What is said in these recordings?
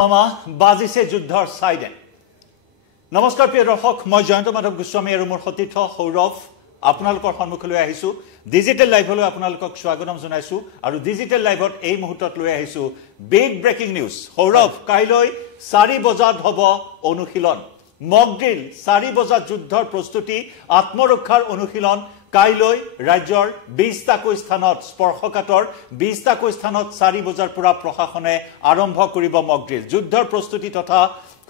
মামা বাজিছে যুদ্ধৰ সাইডে নমস্কাৰ প্ৰিয় দৰ্শক মই জয়ন্ত মাধৱ গোস্বামী আৰু মোৰ সতীৰ্থ সৌৰভ আপোনালোকৰ সন্মুখলৈ আহিছো ডিজিটেল লাইভলৈ আপোনালোকক স্বাগতম জনাইছো আৰু ডিজিটেল লাইভত এই মুহূৰ্তত লৈ আহিছো বিগ ব্ৰেকিং নিউজ সৌৰভ কাইলৈ 4 বজাত হ'ব অনুশীলন মক ড্ৰিল 4 বজাত যুদ্ধৰ প্ৰস্তুতি আত্মৰক্ষাৰ অনুশীলন কাইলৈ ৰাজ্যৰ 20টাকৈ স্থানত স্পৰ্শকাতৰ 20টাকৈ স্থানত 4 বজাৰ পৰা প্ৰশাসনে আৰম্ভ কৰিব মক ড্ৰিল যুদ্ধৰ প্ৰস্তুতি তথা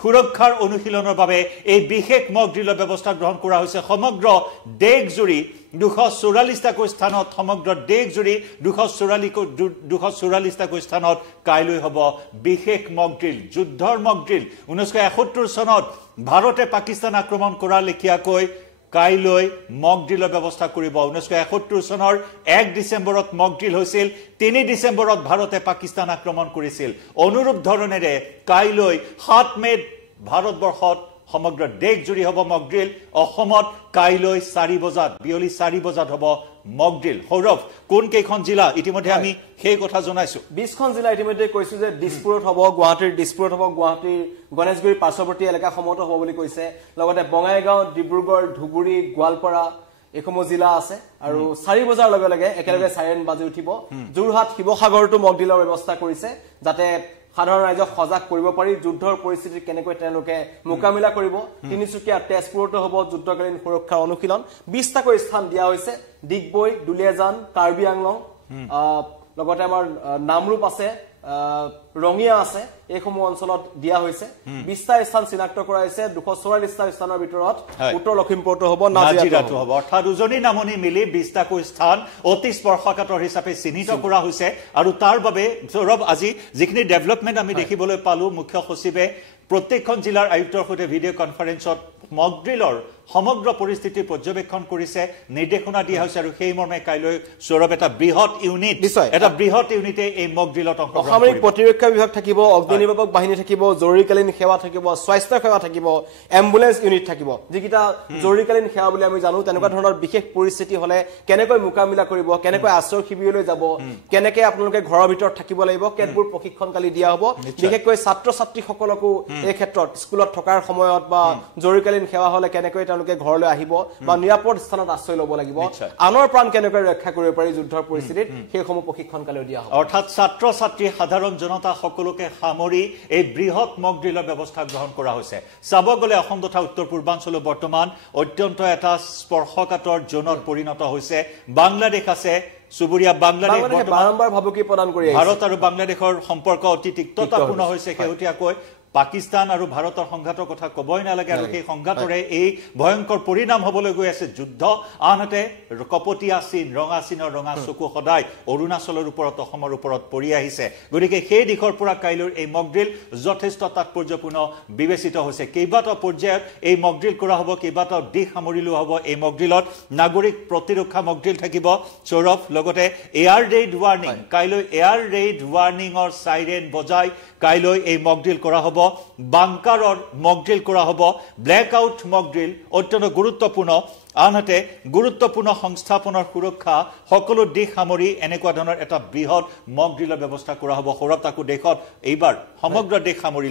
সুৰক্ষাৰ অনুশীলনৰ বাবে এই বিশেষ মক ড্ৰিলৰ ব্যৱস্থা গ্ৰহণ কৰা হৈছে সমগ্ৰ দেশজুৰি 244টাকৈ স্থানত সমগ্ৰ দেশজুৰি 244টাকৈ স্থানত কাইলৈ হ'ব বিশেষ মক ড্ৰিল যুদ্ধৰ মক ড্ৰিল 1971 চনত ভাৰতে পাকিস্তান আক্ৰমণ কৰাৰ লেখিয়াকৈ কাইলৈ মক ড্ৰিলৰ ব্যৱস্থা কৰিব 1971 চনৰ 1 ডিসেম্বৰত মক ড্ৰিল হৈছিল 3 ডিসেম্বৰত ভাৰতে পাকিস্তান আক্ৰমণ কৰিছিল অনুৰূপ ধৰণেৰে কাইলৈ 7 মে ভাৰতবৰ্ষত সমগ্ৰ দেশ জুৰি হ'ব মক ড্ৰিল অসমত কাইলৈ 4 বজাত বিয়লি 4 বজাত হ'ব মক ড্ৰিল সৌৰভ কোন কেইখন জিলা ইতিমধ্যে আমি সেই কথা জনাইছো 20খন জিলা ইতিমধ্যে কৈছো যে দিছপুৰত হ'ব গুৱাহাটীৰ দিছপুৰত হ'ব গুৱাহাটীৰ গণেশগুৰি পাৰ্শ্বৱৰ্তী এলেকা সমত হ'ব বুলি কৈছে লগতে বঙাইগাঁও ডিব্ৰুগড় ধুবুৰী গোৱালপাৰা এসমো জিলা আছে আৰু 4 বজাৰ লগে লগে একেলগে সাইৰেন বাজি উঠিব জুৰহাট শিৱসাগৰটো মক ড্ৰিলৰ ব্যৱস্থা কৰিছে যাতে সাধাৰণ ৰাইজক সজাগ কৰিব পাৰি যুদ্ধৰ পৰিস্থিতি কেনেকৈ তেওঁলোকে মোকাবিলা কৰিব তিনিচুকীয়া তেজপুৰতো হ'ব যুদ্ধকালীন সুৰক্ষা অনুশীলন 20টাকৈ স্থান দিয়া হৈছে ডিগবৈ দুলিয়াজান কাৰ্বি আংলং লগতে আমাৰ নামৰূপ আছে ৰঙিয়া আছে এইসমূহ অঞ্চলত দিয়া হৈছে 20টা স্থান চিনাক্ত কৰা হৈছে 244টা স্থানৰ ভিতৰত উত্তৰ লখিমপুৰতো হ'ব নাজিৰাটো হ'ব অৰ্থাৎ দুজনী নামনি মিলি 20টাকৈ স্থান অতি স্পৰ্শকাতৰ হিচাপে চিহ্নিত কৰা হৈছে আৰু তাৰ বাবে সৌৰভ আজি যিখিনি ডেভেলপমেন্ট আমি দেখিবলৈ পালো মুখ্য সচিবে প্ৰত্যেকখন জিলাৰ আয়ুক্তৰ সৈতে ভিডিঅ' কনফাৰেন্সত মক ড্ৰিলৰ সমগ্ৰ পৰিস্থিতি পৰ্যবেক্ষণ কৰিছে নিৰ্দেশনা দিয়া হৈছে আৰু সেই মৰ্মে কাইলৈ সৌৰভ এটা বৃহৎ ইউনিটে এই মক ড্ৰিলত অংশগ্ৰহণ কৰিব সামৰিক প্ৰতিৰক্ষা বিভাগ থাকিব অগ্নিনিৰ্বাপক বাহিনী থাকিব জৰুৰীকালীন সেৱা থাকিব স্বাস্থ্য সেৱা থাকিব এম্বুলেন্স ইউনিট থাকিব যিকিটা জৰুৰীকালীন সেৱা বুলি আমি জানো তেনেকুৱা ধৰণৰ বিশেষ পৰিস্থিতি হলে কেনেকৈ মোকাবিলা কৰিব কেনেকৈ আশ্ৰয় শিবিৰলৈ যাব কেনেকৈ আপোনালোকে ঘৰৰ ভিতৰত থাকিব লাগিব কেতবোৰ প্ৰশিক্ষণ কালি দিয়া হ'ব বিশেষকৈ ছাত্ৰ ছাত্ৰীসকলকো এই ক্ষেত্ৰত স্কুলত থকাৰ সময়ত বা জৰুৰীকালীন সেৱা হলে কেনেকৈ তেওঁলোকে ঘৰলৈ আহিব বা নিৰাপদ স্থানত আশ্ৰয় ল'ব লাগিব আনৰ প্ৰাণ কেনেকৈ ৰক্ষা কৰিব পাৰি যুদ্ধৰ পৰিস্থিতিত সেইসমূহ প্ৰশিক্ষণ কালি দিয়া হ'ব অৰ্থাৎ ছাত্ৰ ছাত্ৰী সাধাৰণ জনতা সকলোকে সামৰি এই বৃহৎ মক ড্ৰিলৰ ব্যৱস্থা গ্ৰহণ কৰা হৈছে চাব গলে অসম তথা উত্তৰ পূৰ্বাঞ্চল বৰ্তমান অত্যন্ত এটা স্পৰ্শকাতৰ জোনত পৰিণত হৈছে বাংলাদেশ আছে সুবুৰিয়া বাংলাদেশ বাৰম্বাৰ ভাবুকি প্ৰদান কৰি আহিছে ভাৰত আৰু বাংলাদেশৰ সম্পৰ্ক অতি তিক্ততাপূৰ্ণ হৈছে শেহতীয়াকৈ পাকিস্তান আৰু ভাৰতৰ সংঘাতৰ কথা কবই নালাগে আৰু সেই সংঘাতৰে এই ভয়ংকৰ পৰিণাম হ'বলৈ গৈ আছে যুদ্ধ আনহাতে কপটীয়া চীন ৰঙা চীনৰ ৰঙা চকু সদায় অৰুণাচলৰ ওপৰত অসমৰ ওপৰত পৰি আহিছে গতিকে সেই দিশৰ পৰা কাইলৈৰ এই মক ড্ৰিল যথেষ্ট তাৎপৰ্যপূৰ্ণ বিবেচিত হৈছে কেইবাটাও পৰ্যায়ত এই মক ড্ৰিল কৰা হ'ব কেইবাটাও দিশ সামৰি লোৱা হ'ব এই মক ড্ৰিলত নাগৰিক প্ৰতিৰক্ষা মক ড্ৰিল থাকিব সৌৰভ লগতে এয়াৰ ৰেইড ৱাৰ্নিং কাইলৈ এয়াৰ ৰেইড ৱাৰ্নিঙৰ সাইৰেন বজাই কাইলৈ এই মক ড্ৰিল কৰা হ'ব বাংকাৰৰ মক ড্ৰিল কৰা হ'ব ব্লেক আউট মক ড্ৰিল অত্যন্ত গুৰুত্বপূৰ্ণ আনহাতে গুৰুত্বপূৰ্ণ সংস্থাপনৰ সুৰক্ষা সকলো দিশ সামৰি এনেকুৱা ধৰণৰ এটা বৃহৎ মক ড্ৰিলৰ ব্যৱস্থা কৰা হ'ব সৌৰভ তাকো দেশত এইবাৰ সমগ্ৰ দেশ সামৰি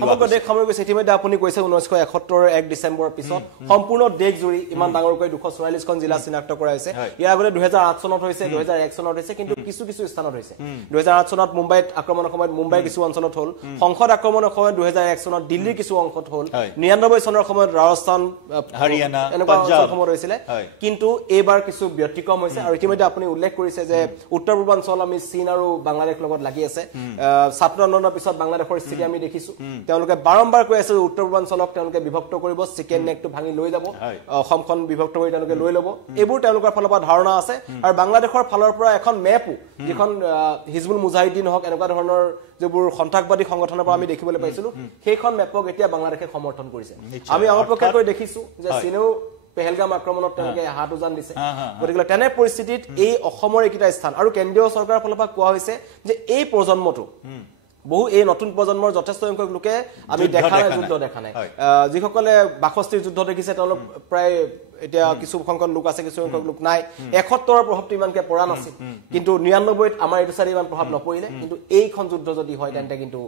গৈছে ইতিমধ্যে আপুনি কৈছে 1971 1 ডিচেম্বৰৰ পিছত সম্পূৰ্ণ দেশ জুৰি ইমান ডাঙৰকৈ 244খন জিলা চিনাক্ত কৰা হৈছে ইয়াৰ আগতে 2008 চনত হৈছে 2001 চনত হৈছে কিন্তু কিছু স্থানত হৈছে 2008 চনত মুম্বাইত আক্ৰমণৰ সময়ত মুম্বাই কিছু অঞ্চলত হ'ল সংসদ আক্ৰমণৰ সময়ত 2001 চনত দিল্লীৰ কিছু অংশত হ'ল 99 চনৰ সময়ত ৰাজস্থান হাৰিয়ানা পাঞ্জাব সময় হৈছিল কিন্তু এবাৰ কিছু ব্যতিক্ৰম হৈছে আৰু ইতিমধ্যে আপুনি উল্লেখ কৰিছে যে উত্তৰ পূৰ্বাঞ্চল আমি চীন আৰু বাংলাদেশ লগত লাগি আছে ছাত্ৰ আন্দোলনৰ পিছত বাংলাদেশৰ স্থিতি আমি দেখিছো তেওঁলোকে বাৰম্বাৰ কৈ আছে উত্তৰ পূৰ্বাঞ্চলক তেওঁলোকে বিভক্ত কৰিব চিকেন নেকটো ভাঙি লৈ যাব অসমখন বিভক্ত কৰি তেওঁলোকে লৈ ল'ব এইবোৰ তেওঁলোকৰ ফালৰ পৰা ধাৰণা আছে আৰু বাংলাদেশৰ ফালৰ পৰা এখন মেপো যিখন হিজবুল মুজাহিদিন হওক এনেকুৱা ধৰণৰ যেবোৰ সন্ত্ৰাসবাদী সংগঠনৰ পৰা আমি দেখিবলৈ পাইছিলো সেইখন মেপক এতিয়া বাংলাদেশে সমৰ্থন কৰিছে আমি আগপক্ষকৈ দেখিছো যে চীনেও পেহেলগাম আক্ৰমণত তেওঁলোকে হাত উজান দিছে গতিকে তেনে পৰিস্থিতিত এই অসমৰ একিটা স্থান আৰু কেন্দ্ৰীয় চৰকাৰৰ ফালৰ পৰা কোৱা হৈছে যে এই প্ৰজন্মটো বহু এই নতুন প্ৰজন্মৰ যথেষ্ট সংখ্যক লোকে আমি যুদ্ধ দেখা নাই যিসকলে বাখস্তিৰ যুদ্ধ দেখিছে তেওঁলোক প্ৰায় এতিয়া কিছু সংখ্যক লোক আছে কিছু সংখ্যক লোক নাই 71ৰ প্ৰভাৱটো ইমানকে পৰা নাছিল কিন্তু 99ত আমাৰ এইটো চাৰি ইমান প্ৰভাৱ নপৰিলে কিন্তু এইখন যুদ্ধ যদি হয় তেন্তে কিন্তু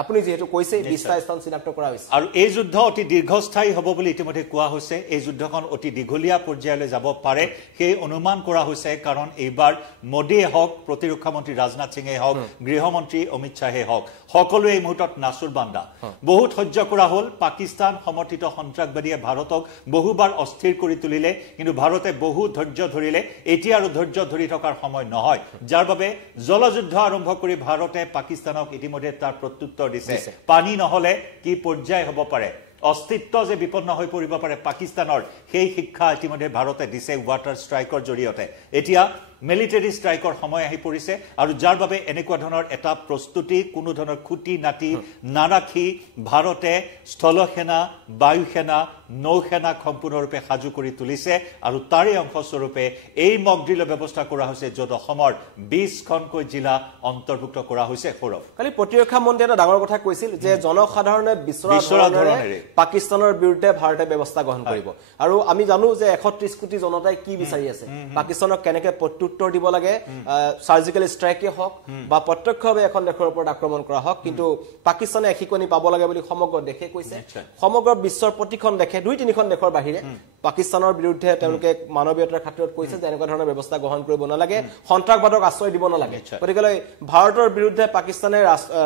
আপুনি যেহেতু কৈছে 20টা স্থান চিনাক্ত কৰা হৈছে আৰু এই যুদ্ধ অতি দীৰ্ঘস্থায়ী হ'ব বুলি ইতিমধ্যে কোৱা হৈছে এই যুদ্ধখন অতি দীঘলীয়া পৰ্যায়লৈ যাব পাৰে সেই অনুমান কৰা হৈছে কাৰণ এইবাৰ মোদীয়ে হওক প্ৰতিৰক্ষা মন্ত্ৰী ৰাজনাথ সিঙে হওক গৃহমন্ত্ৰী অমিত শ্বাহে হওক সকলোৱে এই মুহূৰ্তত নাচুৰ বান্দা বহুত সহ্য কৰা হ'ল পাকিস্তান সমৰ্থিত সন্ত্ৰাসবাদীয়ে ভাৰতক বহুবাৰ অস্থিৰ কৰি তুলিলে কিন্তু ভাৰতে বহু ধৈৰ্য ধৰিলে এতিয়া আৰু ধৈৰ্য ধৰি থকাৰ সময় নহয় যাৰ বাবে জলযুদ্ধ আৰম্ভ কৰি ভাৰতে পাকিস্তানক ইতিমধ্যে তাৰ প্ৰত্যুত্তৰ দিছে পানী নহলে কি পৰ্যায় হ'ব পাৰে অস্তিত্ব যে বিপন্ন হৈ পৰিব পাৰে পাকিস্তানৰ সেই শিক্ষা ইতিমধ্যে ভাৰতে দিছে ওয়াটাৰ ষ্ট্ৰাইকৰ জৰিয়তে এতিয়া মিলিটাৰী ষ্ট্ৰাইকৰ সময় আহি পৰিছে আৰু যাৰ বাবে এনেকুৱা ধৰণৰ এটা প্ৰস্তুতি কোনো ধৰণৰ খুটি নাটি নাৰাখি ভাৰতে স্থলসেনা বায়ুসেনা নৌসেনা সম্পূৰ্ণৰূপে সাজু কৰি তুলিছে আৰু তাৰে অংশস্বৰূপে এই মকড্ৰিলৰ ব্যৱস্থা কৰা হৈছে য'ত অসমৰ 20খনকৈ জিলা অন্তৰ্ভুক্ত কৰা হৈছে সৌৰভ কালি প্ৰতিৰক্ষা মন্ত্ৰী এটা ডাঙৰ কথা কৈছিল যে জনসাধাৰণে বিচৰা ধৰণে পাকিস্তানৰ বিৰুদ্ধে ভাৰতে ব্যৱস্থা গ্ৰহণ কৰিব আৰু আমি জানো যে 130 কোটি জনতাই কি বিচাৰি আছে পাকিস্তানক কেনেকৈ উত্তৰ দিব লাগে সাৰ্জিক্যাল ষ্ট্ৰাইকে হওক বা প্ৰত্যক্ষভাৱে এখন দেশৰ ওপৰত আক্ৰমণ কৰা হওক কিন্তু পাকিস্তানে এখিকনি পাব লাগে বুলি সমগ্ৰ দেশে কৈছে সমগ্ৰ বিশ্বৰ প্ৰতিখন দেশে 2-3খন দেশৰ বাহিৰে পাকিস্তানৰ বিৰুদ্ধে তেওঁলোকে মানৱীয়তাৰ খাতিৰত কৈছে যে এনেকুৱা ধৰণৰ ব্যৱস্থা গ্ৰহণ কৰিব নালাগে সন্ত্ৰাসবাদক আশ্ৰয় দিব নালাগে গতিকে ভাৰতৰ বিৰুদ্ধে পাকিস্তানে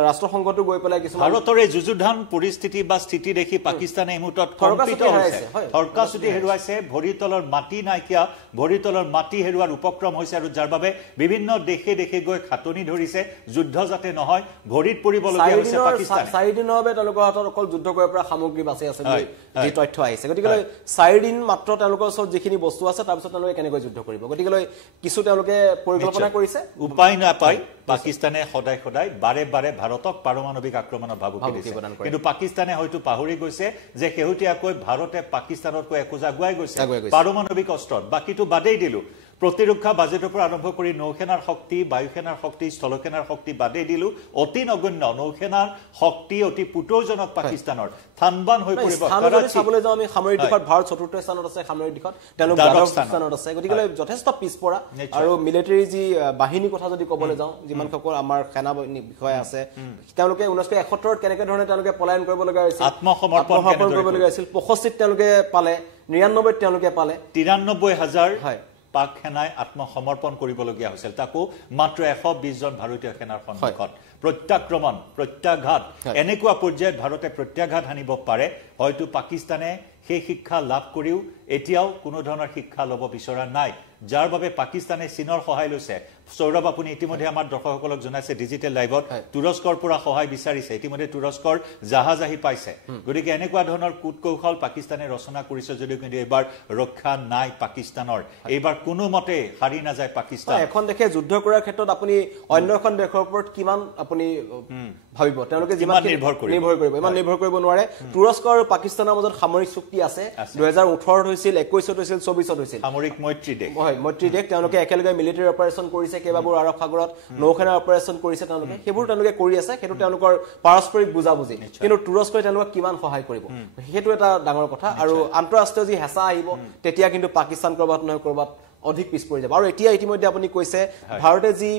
ৰাষ্ট্ৰসংঘটো গৈ পেলাই কিছু ভাৰতৰ এই যুযুধান পৰিস্থিতি বা স্থিতি দেখি পাকিস্তানে এই মুহূৰ্তত কম্পিত হৈছে হৰকাচুটি হেৰুৱাইছে ভৰিতলৰ মাটি নাইকিয়া ভৰিতলৰ মাটি হেৰুৱাৰ উপক্ৰম হৈছে আৰু যাৰ বাবে বিভিন্ন দেশে দেশে গৈ খাটনি ধৰিছে যুদ্ধ যাতে নহয় ভৰিত পৰিবলগীয়া হৈছে পাকিস্তান 4 দিনৰ বাবে তেওঁলোকৰ হাতত অকল যুদ্ধ কৰাৰ পৰা সামগ্ৰী বাছি আছে বুলি যি তথ্য আহিছে গতিকে 4 দিন মাত্ৰ তেওঁলোকৰ ওচৰত যিখিনি বস্তু আছে তাৰ পিছত তেওঁলোকে কেনেকৈ যুদ্ধ কৰিব গতিকে কিছু তেওঁলোকে পৰিকল্পনা কৰিছে উপায় নাপায় পাকিস্তানে সদায় সদায় বাৰে বাৰে ভাৰতক পাৰমাণৱিক আক্ৰমণৰ ভাবুকি দিছে কিন্তু পাকিস্তানে হয়তো পাহৰি গৈছে যে শেহতীয়াকৈ ভাৰতে পাকিস্তানতকৈ একোজ আগুৱাই গৈছে পাৰমাণৱিক অস্ত্ৰত বাকিটো বাদেই দিলো প্ৰতিৰক্ষা বাজেটৰ পৰা আৰম্ভ কৰি নৌসেনাৰ শক্তি বায়ুসেনাৰ শক্তি স্থলসেনাৰ শক্তি বাদেই দিলো অতি নগণ্য নৌসেনাৰ শক্তি অতি পুতৌজনক পাকিস্তানৰ থানবান হৈ পৰিব কাৰণ চাবলৈ যাওঁ আমি সামৰিক দিশত ভাৰত চতুৰ্থ স্থানত আছে সামৰিক দিশত তেওঁলোক দ্বাদশ স্থানত আছে গতিকে যথেষ্ট পিছপৰা আৰু মিলিটাৰী যি বাহিনী কথা যদি ক'বলৈ যাওঁ যিমান সকল আমাৰ সেনা বিষয় আছে তেওঁলোকে 1971 কেনেকৈ ধৰণে তেওঁলোকে পলায়ন কৰিব লগা হৈছিল আত্মসমৰ্পণ কৰিব লগা হৈছিল 65 তেওঁলোকে পালে 99 তেওঁলোকে পালে 93,000 পাক সেনাই আত্মসমৰ্পণ কৰিবলগীয়া হৈছিল তাকো মাত্ৰ 120 জন ভাৰতীয় সেনাৰ সন্মুখত প্ৰত্যাক্ৰমণ প্ৰত্যাঘাত এনেকুৱা পৰ্যায়ত ভাৰতে প্ৰত্যাঘাত হানিব পাৰে হয়তো পাকিস্তানে সেই শিক্ষা লাভ কৰিও এতিয়াও কোনো ধৰণৰ শিক্ষা ল'ব বিচৰা নাই যাৰ বাবে পাকিস্তানে চীনৰ সহায় লৈছে সৌৰভ আপুনি ইতিমধ্যে আমাৰ দৰ্শকসকলক জনাইছে ডিজিটেল লাইভত তুৰস্কৰ পৰা সহায় বিচাৰিছে ইতিমধ্যে তুৰস্কৰ জাহাজ আহি পাইছে গতিকে এনেকুৱা ধৰণৰ কূটকৌশল পাকিস্তানে ৰচনা কৰিছে যদিও কিন্তু এবাৰ ৰক্ষা নাই পাকিস্তানৰ এইবাৰ কোনো মতে হাৰি নাযায় পাকিস্তান এখন দেশে যুদ্ধ কৰাৰ ক্ষেত্ৰত আপুনি অন্য এখন দেশৰ ওপৰত কিমান আপুনি ভাবিব তেওঁলোকে যিমান নিৰ্ভৰ কৰিব ইমান নিৰ্ভৰ কৰিব নোৱাৰে তুৰস্ক আৰু পাকিস্তানৰ মাজত সামৰিক চুক্তি আছে 2018 হৈছিল 21 হৈছিল 24 হৈছিল সামৰিক মৈত্ৰী দেশ মৈত্ৰী দেশ তেওঁলোকে একেলগে মিলিটাৰী অপাৰেচন কৰিছে কেইবাবোৰ আৰৱ সাগৰত নৌসেনা অপাৰেচন কৰিছে তেওঁলোকে সেইবোৰ তেওঁলোকে কৰি আছে সেইটো তেওঁলোকৰ পাৰস্পৰিক বুজাবুজি কিন্তু তুৰস্কই তেওঁলোকক কিমান সহায় কৰিব সেইটো এটা ডাঙৰ কথা আৰু আন্তঃৰাষ্ট্ৰীয় যি হেঁচা আহিব তেতিয়া কিন্তু পাকিস্তান কৰবাত নহয় কৰবাত অধিক পিছ পৰি যাব আৰু এতিয়া ইতিমধ্যে আপুনি কৈছে ভাৰতে যি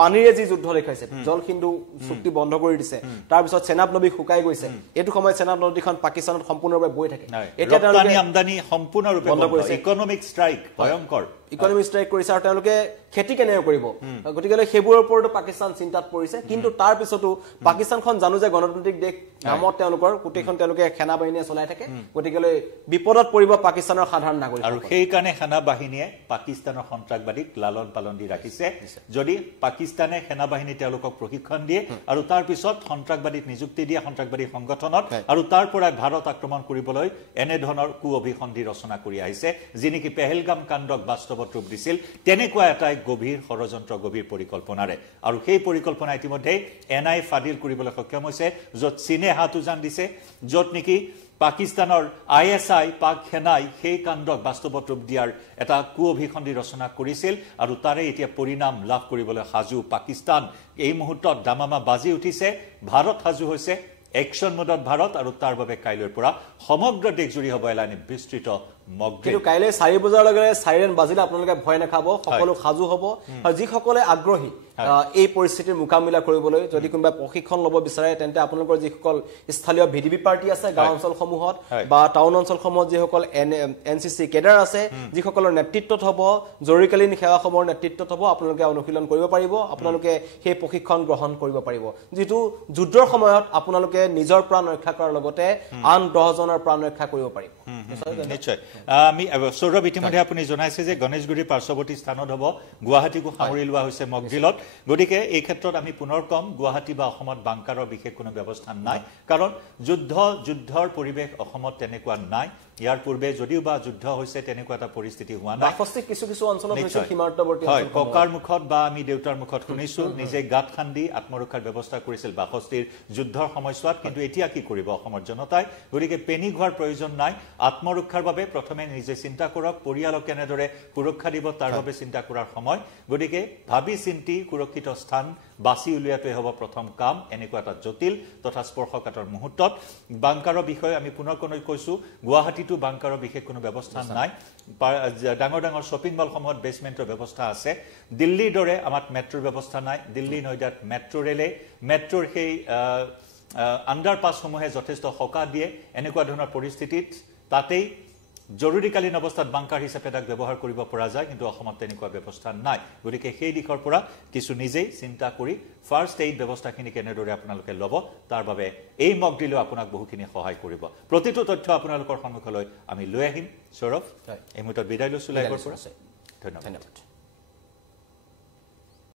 পানীৰে যি যুদ্ধ দেখাইছে জল সিন্ধু চুক্তি বন্ধ কৰি দিছে তাৰ পিছত চেনাব নদী শুকাই গৈছে এইটো সময়ত চেনাব নদীখন পাকিস্তানত সম্পূৰ্ণৰূপে বৈ থাকে এতিয়া ৰপ্তানি আমদানি সম্পূৰ্ণৰূপে বন্ধ কৰিছে ইকনমিক ষ্ট্ৰাইক ভয়ংকৰ ইকনমিক ষ্ট্ৰাইক কৰিছে আৰু তেওঁলোকে খেতি কেনেকৈ কৰিব গতিকে সেইবোৰৰ ওপৰতো পাকিস্তান চিন্তাত পৰিছে কিন্তু তাৰ পিছতো পাকিস্তানখন জানো যে গণতান্ত্ৰিক দেশ নামত তেওঁলোকৰ গোটেইখন তেওঁলোকে সেনা বাহিনীয়ে চলাই থাকে গতিকে বিপদত পৰিব পাকিস্তানৰ সাধাৰণ নাগৰিক আৰু সেইকাৰণে সেনা বাহিনীয়ে পাকিস্তানৰ সন্ত্ৰাসবাদীক লালন পালন দি ৰাখিছে যদি পাকিস্তানে সেনা বাহিনী তেওঁলোকক প্ৰশিক্ষণ দিয়ে আৰু তাৰ পিছত সন্ত্ৰাসবাদীক নিযুক্তি দিয়ে সন্ত্ৰাসবাদী সংগঠনত আৰু তাৰ পৰা ভাৰত আক্ৰমণ কৰিবলৈ এনে ধৰণৰ কু অভিসন্ধি ৰচনা কৰি আহিছে যি নেকি পেহেলগাম কাণ্ডক বাস্তৱত ৰূপ দিছিল তেনেকুৱা এটা গভীৰ ষড়যন্ত্ৰ গভীৰ পৰিকল্পনাৰে আৰু সেই পৰিকল্পনা ইতিমধ্যে এনআই ফাদিল কৰিবলৈ সক্ষম হৈছে য'ত চীনে হাত উজান দিছে য'ত নেকি পাকিস্তানৰ আইএসআই পাক সেনাই সেই কাণ্ডক বাস্তৱত ৰূপ দিয়াৰ এটা কু অভিসন্ধি ৰচনা কৰিছিল আৰু তাৰে এতিয়া পৰিণাম লাভ কৰিবলৈ সাজু পাকিস্তান এই মুহূৰ্তত দামামা বাজি উঠিছে ভাৰত সাজু হৈছে একশন মোডত ভাৰত আৰু তাৰ বাবে কাইলৈৰ পৰা সমগ্ৰ দেশজুৰি হ'ব এলানি বিস্তৃত মক কিন্তু কাইলৈ 4 বজাৰ লগে সাইৰেন বাজিলে আপোনালোকে ভয় নাখাব সকলো সাজু হ'ব আৰু যিসকলে আগ্ৰহী এই পৰিস্থিতিৰ মুকাবিলা কৰিবলৈ যদি কোনোবা প্ৰশিক্ষণ ল'ব বিচাৰে তেন্তে আপোনালোকৰ যিসকল স্থানীয় ভিডিপি পাৰ্টি আছে গাঁও অঞ্চলসমূহত বা টাউন অঞ্চলসমূহত যিসকল এনসিসি কেডাৰ আছে যিসকলৰ নেতৃত্বত হ'ব জৰুৰীকালীন সেৱাসমূহৰ নেতৃত্বত হ'ব আপোনালোকে অনুশীলন কৰিব পাৰিব আপোনালোকে সেই প্ৰশিক্ষণ গ্ৰহণ কৰিব পাৰিব যেটো যুদ্ধৰ সময়ত আপোনালোকে নিজৰ প্ৰাণ ৰক্ষা কৰাৰ লগতে আন 10 জনৰ প্ৰাণ ৰক্ষা কৰিব পাৰিব নিশ্চয় আমি সৌৰভ ইতিমধ্যে আপুনি জনাইছে যে গণেশগুৰিৰ পাৰ্শ্বৱৰ্তী স্থানত হ'ব গুৱাহাটীকো সামৰি লোৱা হৈছে মকডিলত গতিকে এই ক্ষেত্ৰত আমি পুনৰ কম গুৱাহাটী বা অসমত বাংকাৰৰ বিশেষ কোনো ব্যৱস্থা নাই কাৰণ যুদ্ধৰ পৰিৱেশ অসমত তেনেকুৱা নাই ইয়াৰ পূৰ্বে যদিও বা যুদ্ধ হৈছে তেনেকুৱা এটা পৰিস্থিতি হোৱা নাই বাকস্তিক কিছু অঞ্চলত হৈছে সীমান্তৱৰ্তী অঞ্চল ককাৰ মুখত বা আমি দেউতাৰ মুখত শুনিছো নিজে গাত খান্দি আত্মৰক্ষাৰ ব্যৱস্থা কৰিছিল বাকস্তিৰ যুদ্ধৰ সময়ছোৱাত কিন্তু এতিয়া কি কৰিব অসমৰ জনতাই গতিকে পেনিক হোৱাৰ প্ৰয়োজন নাই আত্মৰক্ষাৰ বাবে প্ৰথমে নিজে চিন্তা কৰক পৰিয়ালক কেনেদৰে সুৰক্ষা দিব তাৰ বাবে চিন্তা কৰাৰ সময় গতিকে ভাবি চিন্তি সুৰক্ষিত স্থান বাছি উলিয়াটোৱে হ'ব প্ৰথম কাম এনেকুৱা এটা জটিল তথা স্পৰ্শকাতৰ মুহূৰ্তত বাংকাৰৰ বিষয়ে আমি পুনৰ কৈছো গুৱাহাটীতো বাংকাৰৰ বিশেষ কোনো ব্যৱস্থা নাই ডাঙৰ ডাঙৰ শ্বপিং মলসমূহত বেসমেন্টৰ ব্যৱস্থা আছে দিল্লীৰ দৰে আমাৰ মেট্ৰোৰ ব্যৱস্থা নাই দিল্লী নয়ডাত মেট্ৰো ৰেলে মেট্ৰোৰ সেই আণ্ডাৰপাছসমূহে যথেষ্ট সকা দিয়ে এনেকুৱা ধৰণৰ পৰিস্থিতিত তাতেই জৰুৰীকালীন অৱস্থাত বাংকাৰ হিচাপে তাক ব্যৱহাৰ কৰিব পৰা যায় কিন্তু অসমত তেনেকুৱা ব্যৱস্থা নাই গতিকে সেই দিশৰ পৰা কিছু নিজেই চিন্তা কৰি ফাৰ্ষ্ট এইড ব্যৱস্থাখিনি কেনেদৰে আপোনালোকে ল'ব তাৰ বাবে এই মক দিলেও আপোনাক বহুখিনি সহায় কৰিব প্ৰতিটো তথ্য আপোনালোকৰ সন্মুখলৈ আমি লৈ আহিম সৌৰভ এই মুহূৰ্তত বিদায় লৈছো লাইভৰ পৰা ধন্যবাদ